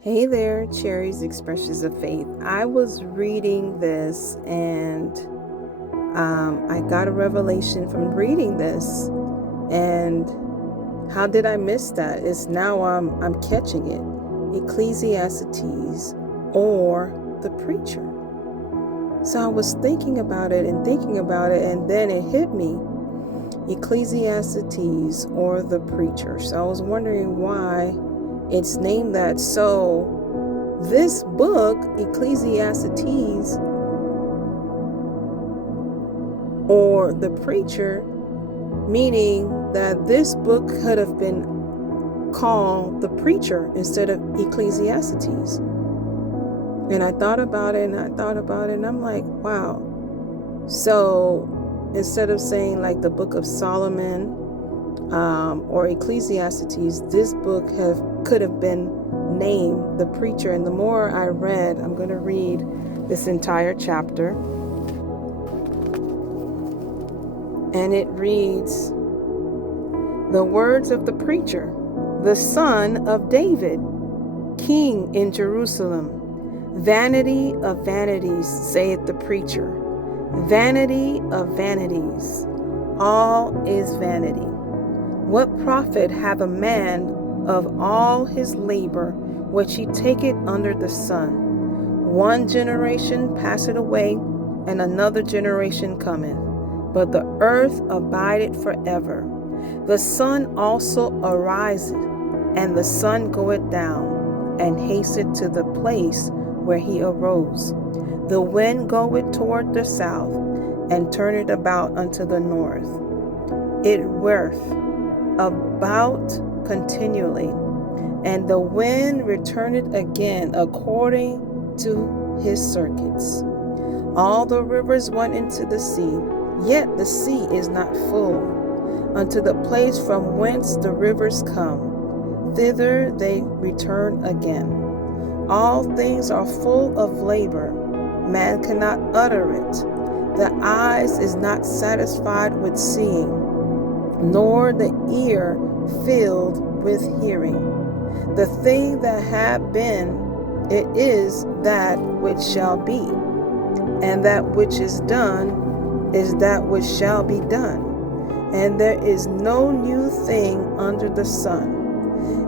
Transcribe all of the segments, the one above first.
Hey there, Cherry's Expressions of Faith. I was reading this and I got a revelation from reading this. And how did I miss that? It's now I'm catching it. Ecclesiastes, or the preacher. So I was thinking about it, and then it hit me. Ecclesiastes, or the preacher. So I was wondering why it's named that. So this book, Ecclesiastes, or the preacher, meaning that this book could have been called the preacher instead of Ecclesiastes. And I thought about it, and I'm like, wow. So instead of saying like the book of Solomon or Ecclesiastes, this book could have been named the preacher. And the more I read, I'm going to read this entire chapter. And it reads, "The words of the preacher, the son of David, king in Jerusalem. Vanity of vanities, saith the preacher. Vanity of vanities, all is vanity. What profit hath a man of all his labor which he taketh under the sun? One generation passeth away, and another generation cometh, but the earth abideth forever. The sun also ariseth, and the sun goeth down, and hasteth to the place where he arose. The wind goeth toward the south, and turneth about unto the north. It whirleth about continually, and the wind returneth again according to his circuits. All the rivers went into the sea, yet the sea is not full. Unto the place from whence the rivers come, thither they return again. All things are full of labor, man cannot utter it. The eyes is not satisfied with seeing, nor the ear filled with hearing. The thing that had been, it is that which shall be, and that which is done is that which shall be done. And there is no new thing under the sun.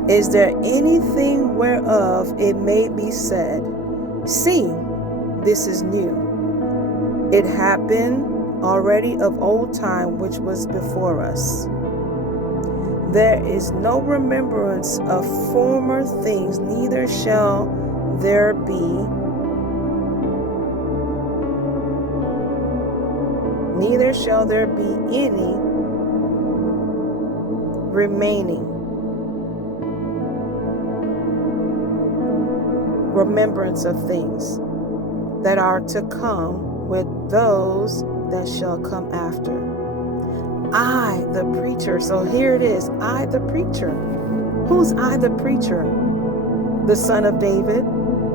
Is there anything whereof it may be said, See, this is new? It hath been already of old time which was before us. There is no remembrance of former things, neither shall there be any remaining remembrance of things that are to come with those that shall come after. I, the preacher." So here it is, I, the preacher. Who's I, the preacher? The son of David,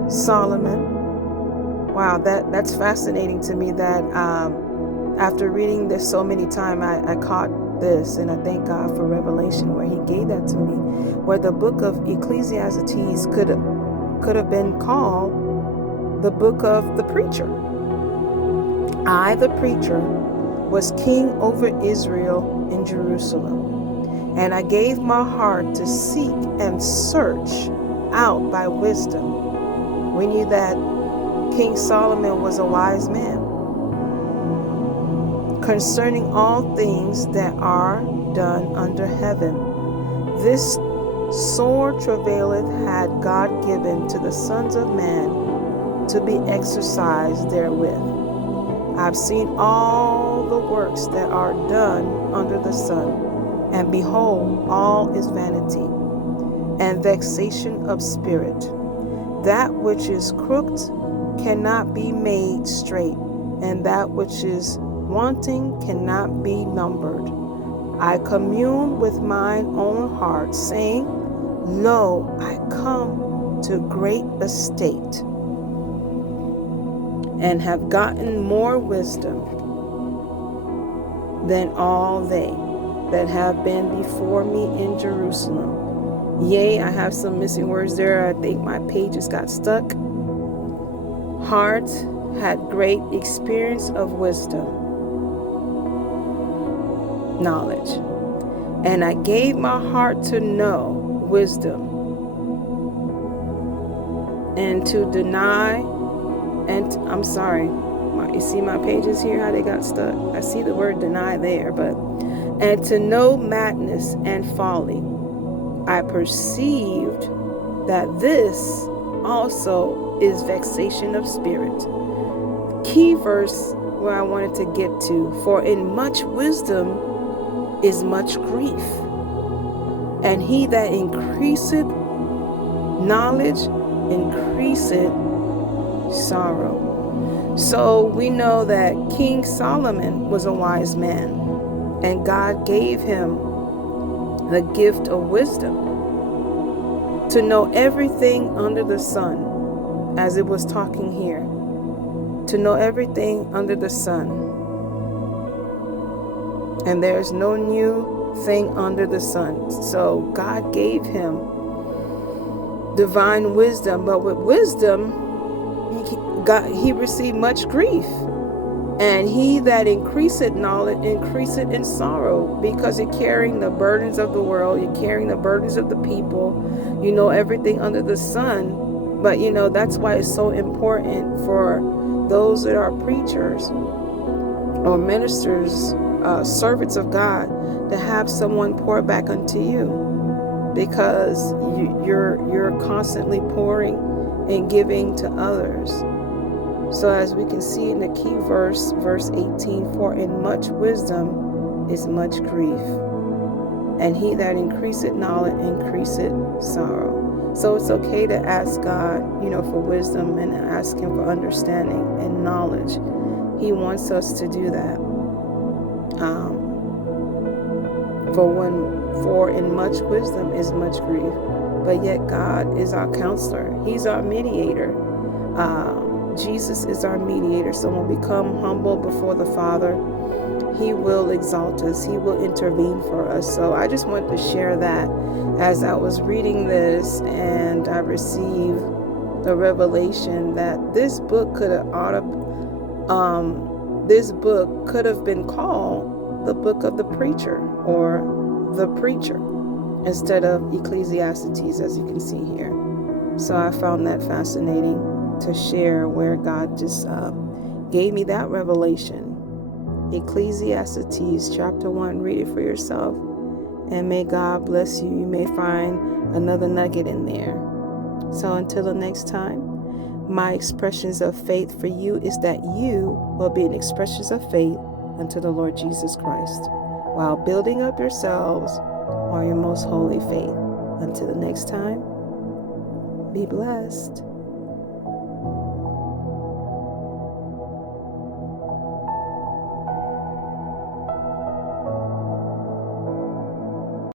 Solomon. Wow, that's fascinating to me that after reading this so many times, I caught this, and I thank God for revelation where he gave that to me, where the book of Ecclesiastes could have been called the book of the preacher. I, the preacher, was king over Israel in Jerusalem, and I gave my heart to seek and search out by wisdom. We knew that King Solomon was a wise man concerning all things that are done under heaven. This sore travaileth had God given to the sons of man to be exercised therewith. I've seen all the works that are done under the sun, and behold, all is vanity and vexation of spirit. That which is crooked cannot be made straight, and that which is wanting cannot be numbered. I commune with mine own heart, saying, Lo, I come to great estate, and have gotten more wisdom than all they that have been before me in Jerusalem. Yea, I have some missing words there. I think my pages got stuck. Heart had great experience of wisdom, knowledge. And I gave my heart to know wisdom, and to deny, and I'm sorry, you see my pages here, how they got stuck? I see the word deny there, and to know madness and folly. I perceived that this also is vexation of spirit. Key verse where I wanted to get to: for in much wisdom is much grief, and he that increaseth knowledge increaseth sorrow. So we know that King Solomon was a wise man, and God gave him the gift of wisdom to know everything under the sun, as it was talking here, to know everything under the sun. And there's no new thing under the sun. So God gave him divine wisdom, but with wisdom, he received much grief. And he that increaseth knowledge increaseth in sorrow, because you're carrying the burdens of the world, you're carrying the burdens of the people, you know everything under the sun. But you know, that's why it's so important for those that are preachers or ministers, servants of God, to have someone pour back unto you, because you're constantly pouring and giving to others. So as we can see in the key verse, verse 18, for in much wisdom is much grief, and he that increaseth knowledge increaseth sorrow. So it's okay to ask God, for wisdom, and ask him for understanding and knowledge. He wants us to do that. For in much wisdom is much grief, but yet God is our counselor. He's our mediator. Jesus is our mediator. So when we come humble before the Father, he will exalt us. He will intervene for us. So I just wanted to share that as I was reading this, and I received the revelation that this book could have been called the book of the preacher, or the preacher, instead of Ecclesiastes, as you can see here. So I found that fascinating to share, where God just gave me that revelation. Ecclesiastes chapter 1. Read it for yourself, and may God bless you. You may find another nugget in there. So until the next time, my expressions of faith for you is that you will be an expressions of faith unto the Lord Jesus Christ, while building up yourselves on your most holy faith. Until the next time, be blessed.